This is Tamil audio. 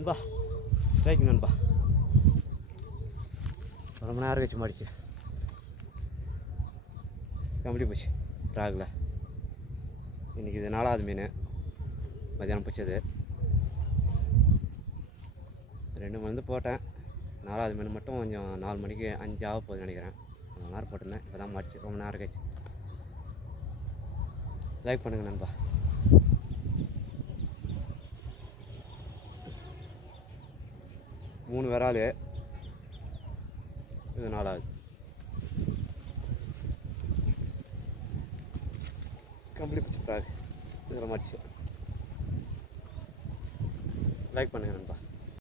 நண்பா ஸ்ட்ரைக் நண்பா. ரொம்ப நேரம் கழிச்சு மாடிச்சு கம்பளி போச்சு ராகில். இன்றைக்கி இது 4வது மீன். மதியானம் பிடிச்சது 2 மணி போட்டேன். 4வது மீன் மட்டும் கொஞ்சம் 4 மணிக்கு 5 ஆக போகுதுன்னு நினைக்கிறேன். ரொம்ப நேரம் போட்டிருந்தேன், இப்போ தான் மாடிச்சு. ரொம்ப நேரம் கழிச்சு. லைக் பண்ணுங்கள் நண்பா. மூணு விரால், இது 4வது. கம்பளி பிடிச்சி இதில் மாடிச்சு. லைக் பண்ணுங்கள் நண்பா.